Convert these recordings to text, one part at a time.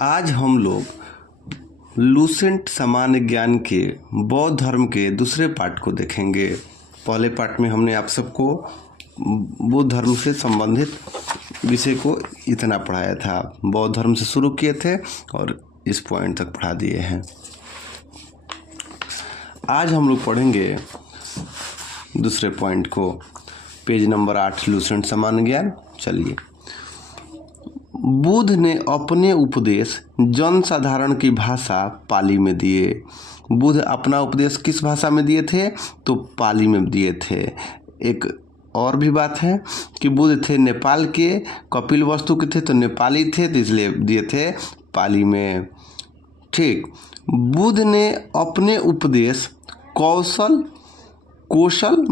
आज हम लोग लूसेंट सामान्य ज्ञान के बौद्ध धर्म के दूसरे पार्ट को देखेंगे। पहले पार्ट में हमने आप सबको बौद्ध धर्म से संबंधित विषय को इतना पढ़ाया था, बौद्ध धर्म से शुरू किए थे और इस पॉइंट तक पढ़ा दिए हैं। आज हम लोग पढ़ेंगे दूसरे पॉइंट को, पेज नंबर 8, लूसेंट सामान्य ज्ञान। चलिए, बुद्ध ने अपने उपदेश जनसाधारण की भाषा पाली में दिए। बुद्ध अपना उपदेश किस भाषा में दिए थे? तो पाली में दिए थे। एक और भी बात है कि बुद्ध थे नेपाल के, कपिलवस्तु के थे तो नेपाली थे, तो इसलिए दिए थे पाली में। ठीक, बुद्ध ने अपने उपदेश कौशल,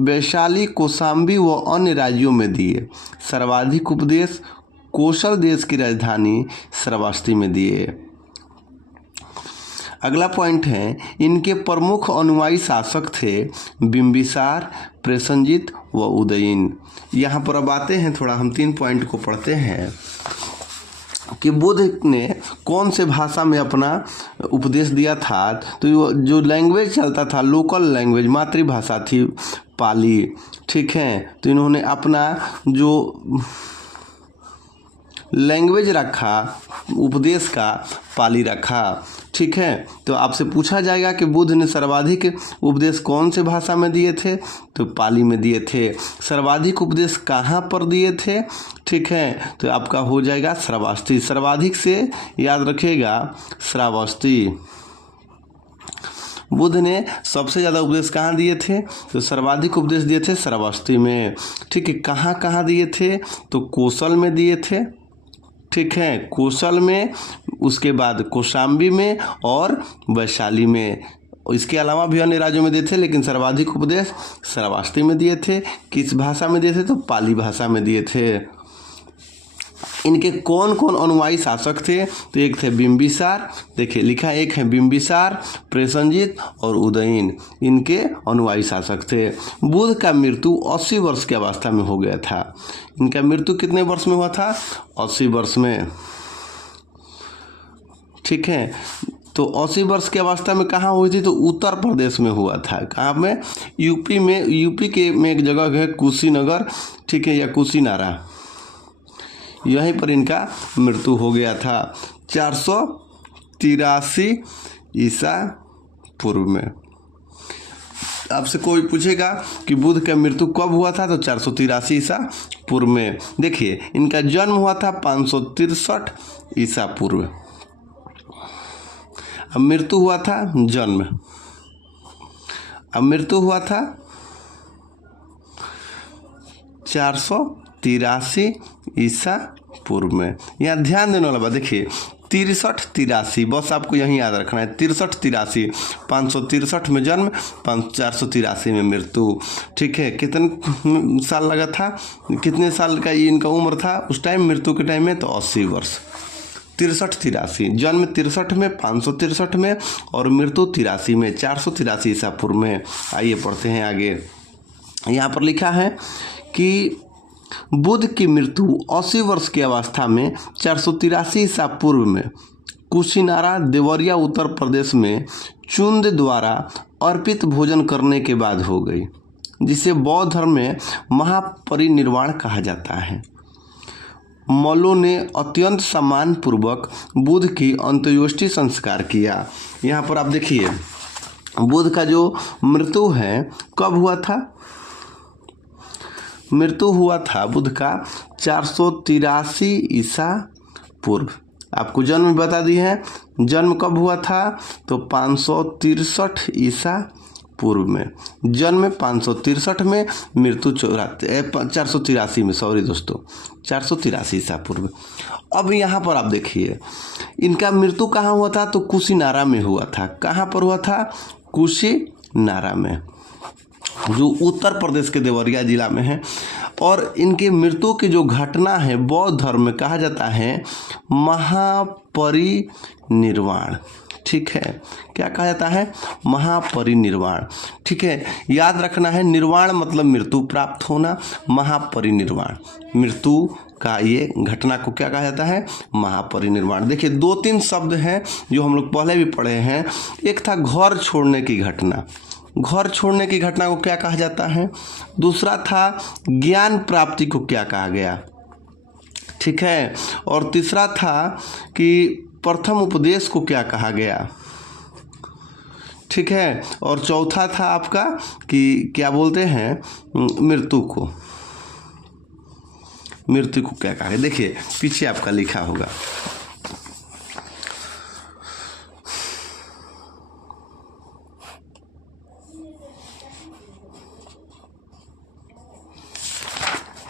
वैशाली, कौशाम्बी व अन्य राज्यों में दिए। सर्वाधिक उपदेश कौशल देश की राजधानी श्रावस्ती में दिए। अगला पॉइंट है, इनके प्रमुख अनुयायी शासक थे बिंबिसार, प्रसेनजित व उदयन। यहाँ पर अब आते हैं, थोड़ा हम 3 पॉइंट को पढ़ते हैं कि बुद्ध ने कौन से भाषा में अपना उपदेश दिया था। तो जो लैंग्वेज चलता था, लोकल लैंग्वेज, मातृभाषा थी पाली। ठीक है, तो इन्होंने अपना जो लैंग्वेज रखा उपदेश का, पाली रखा। ठीक है, तो आपसे पूछा जाएगा कि बुद्ध ने सर्वाधिक उपदेश कौन से भाषा में दिए थे? तो पाली में दिए थे। सर्वाधिक उपदेश कहाँ पर दिए थे? ठीक है, तो आपका हो जाएगा श्रावस्ती। सर्वाधिक से याद रखिएगा श्रावस्ती। बुद्ध ने सबसे ज़्यादा उपदेश कहाँ दिए थे? तो सर्वाधिक उपदेश दिए थे श्रावस्ती में। ठीक है, कहाँ कहाँ दिए थे? तो कौशल में दिए थे। ठीक है, कौशल में, उसके बाद कौशाम्बी में और वैशाली में। इसके अलावा भी अन्य राज्यों में दिए थे, लेकिन सर्वाधिक उपदेश श्रावस्ती में दिए थे। किस भाषा में दिए थे? तो पाली भाषा में दिए थे। इनके कौन कौन अनुयायी शासक थे? तो एक थे बिंबिसार, देखिए लिखा, एक है बिंबिसार, प्रसेनजित और उदयन, इनके अनुयायी शासक थे। बुद्ध का मृत्यु 80 वर्ष की अवस्था में हो गया था। इनका मृत्यु कितने वर्ष में हुआ था? 80 वर्ष में। ठीक है, तो 80 वर्ष की अवस्था में कहाँ हुई थी? तो उत्तर प्रदेश में हुआ था। कहाँ में? यूपी में। यूपी के में एक जगह है कुशीनगर, ठीक है, या कुशीनारा, यहीं पर इनका मृत्यु हो गया था 483 ईसा पूर्व में। आपसे कोई पूछेगा कि बुद्ध का मृत्यु कब हुआ था? तो 483 ईसा पूर्व में। देखिए, इनका जन्म हुआ था 563 ईसा पूर्व। अब मृत्यु हुआ था जन्म, अब मृत्यु हुआ था 483 ईसा पूर्व में। यहाँ ध्यान देने वाला बात देखिए, 63-83, बस आपको यही याद रखना है। 63-83, 563 में जन्म, 483 में मृत्यु। ठीक है, कितने साल लगा था? कितने साल का ये इनका उम्र था उस टाइम? मृत्यु के टाइम में तो 80 वर्ष। 63-83, जन्म 63 में, 563 में और मृत्यु 83 में, 483 ईसा पूर्व में। आइए पढ़ते हैं आगे। यहाँ पर लिखा है कि बुद्ध की मृत्यु 80 वर्ष की अवस्था में 483 ईसा पूर्व में कुशीनारा, देवरिया, उत्तर प्रदेश में चुंद द्वारा अर्पित भोजन करने के बाद हो गई, जिसे बौद्ध धर्म में महापरिनिर्वाण कहा जाता है। मल्लों ने अत्यंत सम्मान पूर्वक बुद्ध की अंत्येष्टि संस्कार किया। यहाँ पर आप देखिए, बुद्ध का जो मृत्यु है कब हुआ था? मृत्यु हुआ था बुद्ध का 483 ईसा पूर्व। आपको जन्म बता दी है, जन्म कब हुआ था? तो 563 ईसा पूर्व में। जन्म 563 में, मृत्यु 483 में, सॉरी दोस्तों, 483 ईसा पूर्व। अब यहाँ पर आप देखिए, इनका मृत्यु कहाँ हुआ था? तो कुशीनारा में हुआ था। कहाँ पर हुआ था? कुशीनारा में, जो उत्तर प्रदेश के देवरिया जिला में है। और इनके मृत्यु की जो घटना है बौद्ध धर्म में कहा जाता है महापरिनिर्वाण। ठीक है, क्या कहा जाता है? महापरिनिर्वाण। ठीक है, याद रखना है, निर्वाण मतलब मृत्यु प्राप्त होना, महापरिनिर्वाण मृत्यु का ये घटना को क्या कहा जाता है? महापरिनिर्वाण। देखिए 2-3 शब्द हैं जो हम लोग पहले भी पढ़े हैं। एक था घर छोड़ने की घटना, घर छोड़ने की घटना को क्या कहा जाता है? दूसरा था ज्ञान प्राप्ति को क्या कहा गया, ठीक है, और तीसरा था कि प्रथम उपदेश को क्या कहा गया, ठीक है, और चौथा था आपका कि क्या बोलते हैं मृत्यु को, मृत्यु को क्या कहा गया। देखिए पीछे आपका लिखा होगा,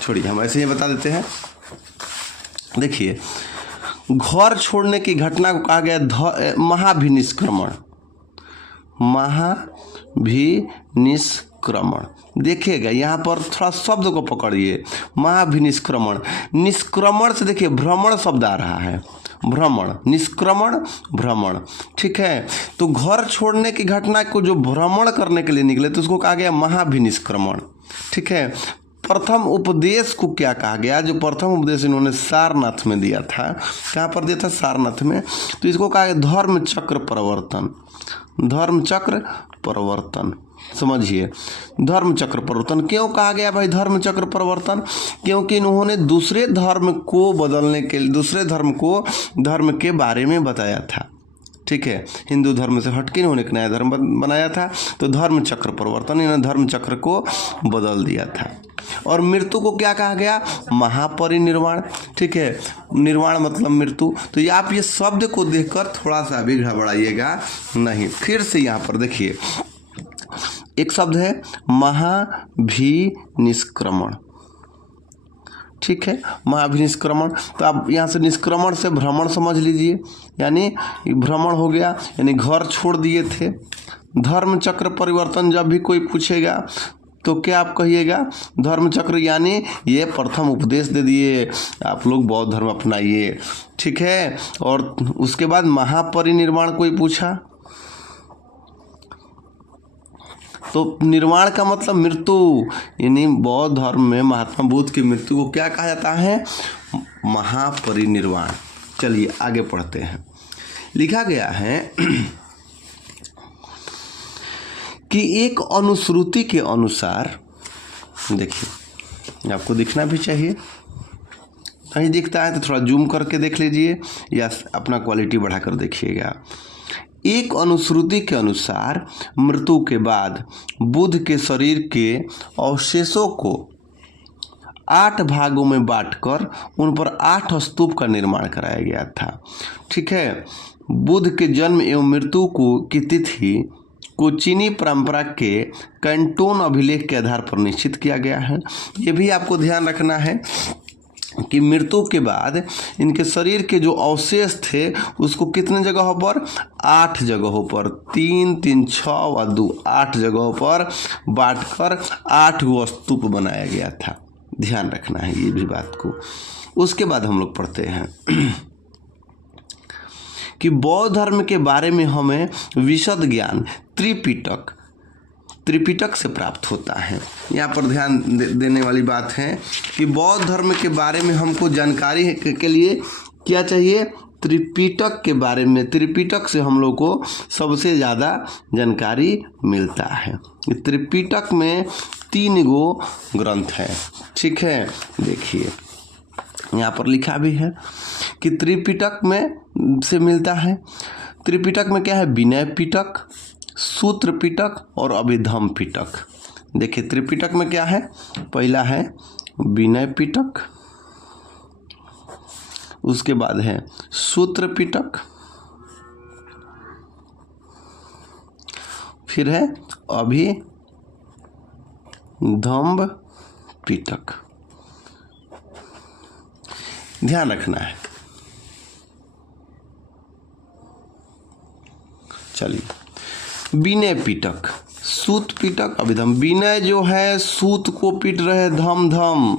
छोड़िए हम ऐसे ही बता देते हैं। देखिए घर छोड़ने की घटना को कहा गया महाभिनिष्क्रमण, महाभिनिष्क्रमण। देखिएगा यहाँ पर थोड़ा शब्द को पकड़िए, महाभिनिष्क्रमण। निष्क्रमण से देखिए भ्रमण शब्द आ रहा है, भ्रमण, निष्क्रमण, भ्रमण, ठीक है। तो घर छोड़ने की घटना को जो भ्रमण करने के लिए निकले तो उसको कहा गया महाभिनिष्क्रमण, ठीक है। प्रथम उपदेश को क्या कहा गया? जो प्रथम उपदेश इन्होंने सारनाथ में दिया था, कहाँ पर दिया था? सारनाथ में। तो इसको कहा गया धर्म चक्र परिवर्तन, धर्म चक्र परिवर्तन। समझिए धर्म चक्र परिवर्तन क्यों कहा गया भाई धर्म चक्र परिवर्तन? क्योंकि इन्होंने दूसरे धर्म को बदलने के लिए, दूसरे धर्म को, धर्म के बारे में बताया था, ठीक है। हिंदू धर्म से हटके इन्होंने एक नया धर्म बनाया था, तो धर्म चक्र परिवर्तन, इन्होंने धर्म चक्र को बदल दिया था। और मृत्यु को क्या कहा गया? महापरिनिर्वाण, ठीक है। निर्वाण मतलब मृत्यु। तो ये आप ये शब्द को देखकर थोड़ा सा भी घबराइएगा नहीं। फिर से यहाँ पर देखिए एक शब्द है महाभिनिष्क्रमण, ठीक है, महाभिनिष्क्रमण। तो आप यहाँ से निष्क्रमण से भ्रमण समझ लीजिए, यानी भ्रमण हो गया, यानी घर छोड़ दिए थे। धर्म चक्र परिवर्तन जब भी कोई पूछेगा तो क्या आप कहिएगा? धर्म चक्र, यानी ये प्रथम उपदेश दे दिए आप लोग बौद्ध धर्म अपनाइए, ठीक है। और उसके बाद महापरिनिर्वाण कोई पूछा तो निर्वाण का मतलब मृत्यु, यानी बौद्ध धर्म में महात्मा बुद्ध की मृत्यु को क्या कहा जाता है? महापरिनिर्वाण। चलिए आगे पढ़ते हैं। लिखा गया है कि एक अनुश्रुति के अनुसार, देखिए आपको दिखना भी चाहिए, कहीं दिखता है तो थोड़ा जूम करके देख लीजिए या अपना क्वालिटी बढ़ाकर देखिएगा। एक अनुश्रुति के अनुसार मृत्यु के बाद बुद्ध के शरीर के अवशेषों को 8 भागों में बांटकर उन पर 8 स्तूप का निर्माण कराया गया था, ठीक है। बुद्ध के जन्म एवं मृत्यु की तिथि को चीनी परंपरा के कैंटोन अभिलेख के आधार पर निश्चित किया गया है। ये भी आपको ध्यान रखना है कि मृत्यु के बाद इनके शरीर के जो अवशेष थे उसको कितने जगहों पर? 8 जगहों पर, 3, 3, 6 और 2, 8 जगहों पर बांटकर 8 गो स्तूप बनाया गया था। ध्यान रखना है ये भी बात को। उसके बाद हम लोग पढ़ते हैं कि बौद्ध धर्म के बारे में हमें विशद ज्ञान त्रिपिटक से प्राप्त होता है। यहाँ पर ध्यान देने वाली बात है कि बौद्ध धर्म के बारे में हमको जानकारी के लिए क्या चाहिए? त्रिपिटक के बारे में। त्रिपिटक से हम लोग को सबसे ज़्यादा जानकारी मिलता है। त्रिपिटक में 3 गो ग्रंथ है, ठीक है। देखिए यहाँ पर लिखा भी है कि त्रिपिटक में से मिलता है। त्रिपिटक में क्या है? विनय पिटक, सूत्र पिटक और अभिधम पिटक। देखिए त्रिपिटक में क्या है? पहला है विनय पिटक, उसके बाद है सूत्र पिटक, फिर है अभिधम्ब पिटक। ध्यान रखना है। चलिए विनय पिटक, सूत पिटक, अभिधम। विनय जो है सूत को पीट रहे, धम धम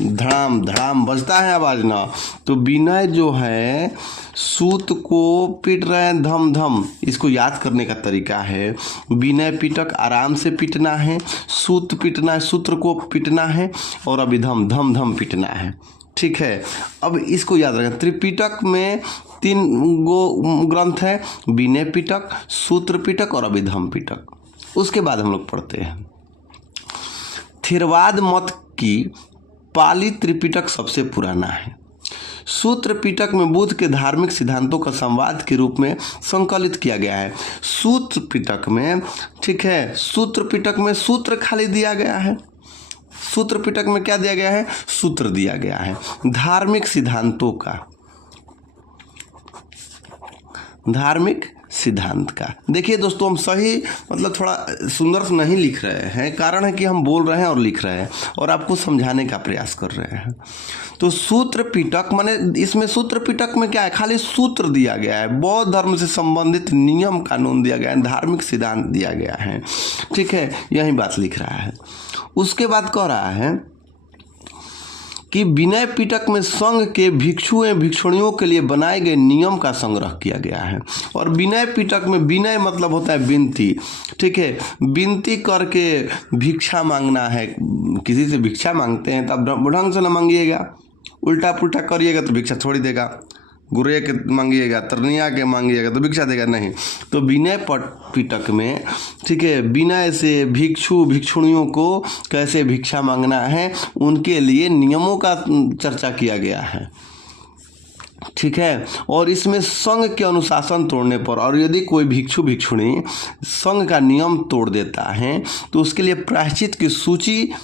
धड़ाम धड़ाम बजता है आवाज ना, तो विनय जो है सूत को पीट रहे हैं, धम धम। इसको याद करने का तरीका है, विनय पिटक आराम से पीटना है, सूत पीटना है, सूत्र को पीटना है, और अभिधम धम धम पीटना है, ठीक है। अब इसको याद रखें, त्रिपिटक में 3 गो ग्रंथ है, विनय पिटक, सूत्र पिटक और अभिधम पिटक। उसके बाद हम लोग पढ़ते हैं थेरवाद मत की पाली त्रिपिटक सबसे पुराना है। सूत्र पिटक में बुद्ध के धार्मिक सिद्धांतों का संवाद के रूप में संकलित किया गया है। सूत्र पिटक में, ठीक है, सूत्र पिटक में सूत्र खाली दिया गया है। सूत्र पिटक में क्या दिया गया है? सूत्र दिया गया है धार्मिक सिद्धांतों का, धार्मिक सिद्धांत का। देखिए दोस्तों, हम सही मतलब थोड़ा सुंदर से नहीं लिख रहे हैं, कारण है कि हम बोल रहे हैं और लिख रहे हैं और आपको समझाने का प्रयास कर रहे हैं। तो सूत्र पिटक माने, इसमें सूत्र पिटक में क्या है? खाली सूत्र दिया गया है, बौद्ध धर्म से संबंधित नियम कानून दिया गया है, धार्मिक सिद्धांत दिया गया है, ठीक है, यही बात लिख रहा है। उसके बाद कह रहा है कि विनय पिटक में संघ के भिक्षु एवं भिक्षुणियों के लिए बनाए गए नियम का संग्रह किया गया है। और विनय पिटक में विनय मतलब होता है विनती, ठीक है, विनती करके भिक्षा मांगना है। किसी से भिक्षा मांगते हैं तो आप ढंग से ना मांगिएगा, उल्टा पुल्टा करिएगा तो भिक्षा थोड़ी देगा। गुरुए के मांगिएगा, तरनिया के मांगिएगा तो भिक्षा देगा नहीं। तो विनय पिटक में, ठीक है, विनय से भिक्षु भिक्षुणियों को कैसे भिक्षा मांगना है उनके लिए नियमों का चर्चा किया गया है, ठीक है। और इसमें संघ के अनुशासन तोड़ने पर, और यदि कोई भिक्षु भिक्षुणी संघ का नियम तोड़ देता है तो उसके लिए प्रायश्चित की सूची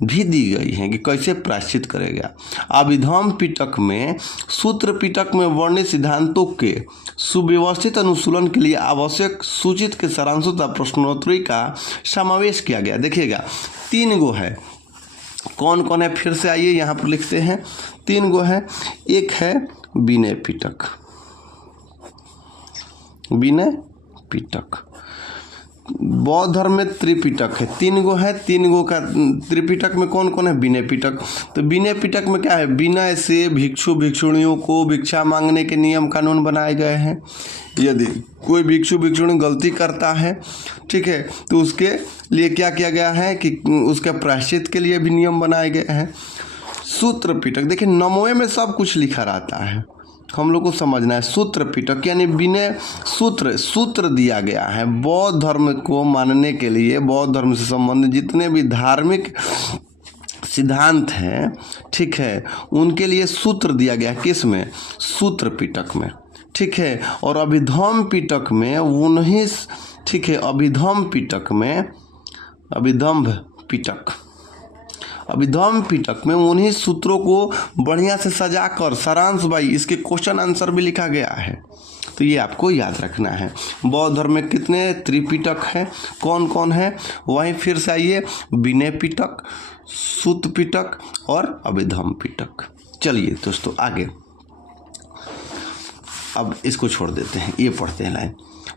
भी दी गई है कि कैसे प्रायश्चित करेगा। अभिधम पिटक में, सूत्र पिटक में वर्णित सिद्धांतों के सुव्यवस्थित अनुशीलन के लिए आवश्यक सूचित के सारांशों तथा प्रश्नोत्तरी का समावेश किया गया। देखिएगा 3 गो है, कौन कौन है? फिर से आइए यहाँ पर लिखते हैं, 3 गो है। एक है विनय पिटक, विनय पिटक। बौद्ध धर्म में त्रिपिटक है, 3 गो है। 3 गो का त्रिपिटक में कौन कौन है? विनय पिटक। तो विनय पिटक में क्या है? विनय से भिक्षु भिक्षुणियों को भिक्षा मांगने के नियम कानून बनाए गए हैं। यदि कोई भिक्षु भिक्षुणी गलती करता है, ठीक है, तो उसके लिए क्या किया गया है कि उसके प्रायश्चित के लिए भी नियम बनाए गए हैं। सूत्र पिटक, देखिए नमोए में सब कुछ लिखा रहता है, हम लोग को समझना है। सूत्र पिटक यानी विनय सूत्र दिया गया है। बौद्ध धर्म को मानने के लिए, बौद्ध धर्म से संबंधित जितने भी धार्मिक सिद्धांत हैं, ठीक है, उनके लिए सूत्र दिया गया। किस में? सूत्र पिटक में, ठीक है। और अभिधम पिटक में 19, ठीक है, अभिधम पिटक में, अभिधम पिटक में 19 सूत्रों को बढ़िया से सजाकर सारांश भाई इसके क्वेश्चन आंसर भी लिखा गया है। तो ये आपको याद रखना है। बौद्ध धर्म में कितने त्रिपिटक हैं, कौन कौन है? वहीं फिर से आइए, विनय पिटक, सूत्र पिटक और अभिधम पिटक। चलिए दोस्तों आगे, अब इसको छोड़ देते हैं, ये पढ़ते हैं लाइन।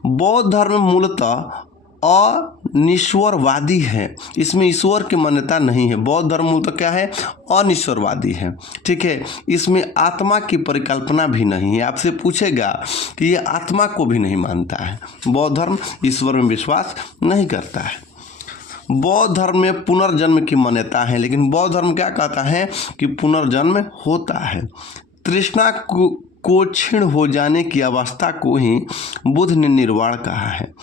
बौद्ध धर्म मूलतः अनिश्वरवादी है, इसमें ईश्वर की मान्यता नहीं है। बौद्ध धर्म मूलतः क्या है? अनिश्वरवादी है, ठीक है। इसमें आत्मा की परिकल्पना भी नहीं है। आपसे पूछेगा कि ये आत्मा को भी नहीं मानता है। बौद्ध धर्म ईश्वर में विश्वास नहीं करता है। बौद्ध धर्म में पुनर्जन्म की मान्यता है, लेकिन बौद्ध धर्म क्या कहता है कि पुनर्जन्म होता है। तृष्णा को क्षीण हो जाने की अवस्था को ही बुद्ध ने निर्वाण कहा है।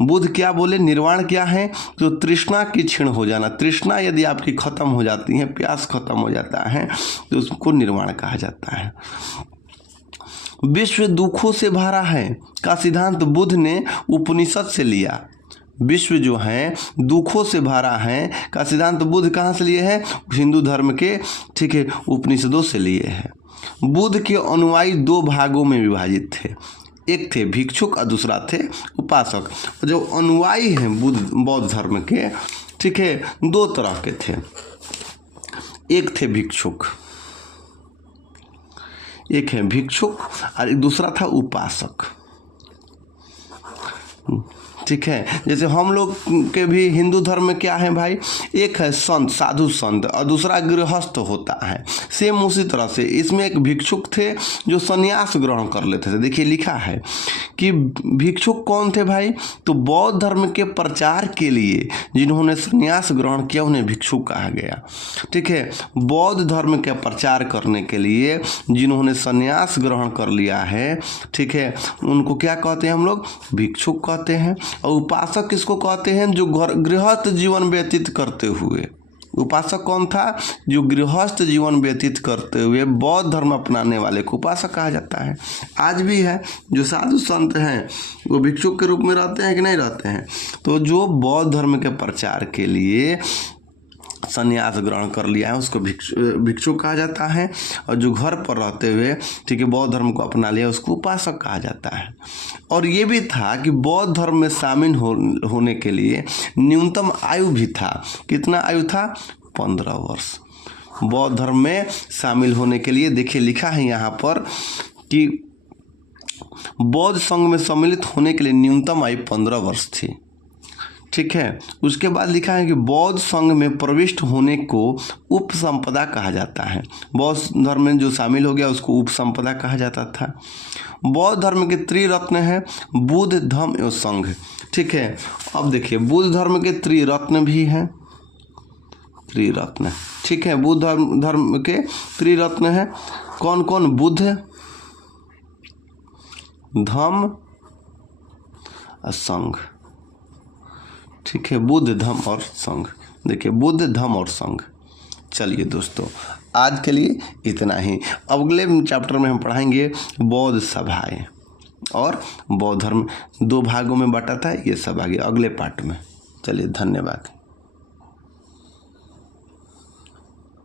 बुद्ध क्या बोले? निर्वाण क्या है? जो तृष्णा की क्षीण हो जाना। तृष्णा यदि आपकी खत्म हो जाती है, प्यास खत्म हो जाता है, तो उसको निर्वाण कहा जाता है। विश्व दुखों से भरा है का सिद्धांत बुद्ध ने उपनिषद से लिया। विश्व जो है दुखों से भरा है का सिद्धांत बुद्ध कहाँ से लिए है? हिंदू धर्म के, ठीक है, उपनिषदों से लिए हैं। बुद्ध के अनुयायी 2 भागों में विभाजित थे, एक थे भिक्षुक और दूसरा थे उपासक। जो अनुयायी हैं बौद्ध धर्म के, ठीक है, 2 तरह के थे। एक थे भिक्षुक, एक है भिक्षुक और एक दूसरा था उपासक, ठीक है। जैसे हम लोग के भी हिंदू धर्म में क्या है भाई, एक है संत, साधु संत, और दूसरा गृहस्थ होता है। सेम उसी तरह से इसमें एक भिक्षुक थे जो संन्यास ग्रहण कर लेते थे। देखिए लिखा है कि भिक्षुक कौन थे भाई, तो बौद्ध धर्म के प्रचार के लिए जिन्होंने संन्यास ग्रहण किया उन्हें भिक्षुक कहा गया। ठीक है, बौद्ध धर्म के प्रचार करने के लिए जिन्होंने संन्यास ग्रहण कर लिया है, ठीक है, उनको क्या कहते हैं हम लोग, भिक्षुक कहते हैं। और उपासक किसको कहते हैं, जो गृहस्थ जीवन व्यतीत करते हुए, उपासक कौन था, जो गृहस्थ जीवन व्यतीत करते हुए बौद्ध धर्म अपनाने वाले को उपासक कहा जाता है। आज भी है जो साधु संत हैं वो भिक्षुक के रूप में रहते हैं कि नहीं रहते हैं। तो जो बौद्ध धर्म के प्रचार के लिए संन्यास ग्रहण कर लिया है उसको भिक्षुक कहा जाता है, और जो घर पर रहते हुए, ठीक है, बौद्ध धर्म को अपना लिया उसको उपासक कहा जाता है। और ये भी था कि बौद्ध धर्म में शामिल होने के लिए न्यूनतम आयु भी था। कितना आयु था, 15 वर्ष। बौद्ध धर्म में शामिल होने के लिए देखिए लिखा है यहाँ पर कि बौद्ध संघ में सम्मिलित होने के लिए न्यूनतम आयु 15 वर्ष थी। ठीक है, उसके बाद लिखा है कि बौद्ध संघ में प्रविष्ट होने को उपसंपदा कहा जाता है। बौद्ध धर्म में जो शामिल हो गया उसको उपसंपदा कहा जाता था। बौद्ध धर्म के त्रिरत्न हैं बुद्ध, धम्म एवं संघ। ठीक है, अब देखिए बुद्ध धर्म के त्रिरत्न भी हैं, त्रिरत्न, ठीक है, बुद्ध धर्म के त्रिरत्न हैं कौन कौन, बुद्ध, धम्म और संघ। ठीक है, बुद्ध, धम्म और संघ। देखिए बुद्ध, धम्म और संघ। चलिए दोस्तों आज के लिए इतना ही। अगले चैप्टर में हम पढ़ाएंगे बौद्ध सभाएं, और बौद्ध धर्म 2 भागों में बटा था, ये सब आगे अगले पार्ट में। चलिए धन्यवाद।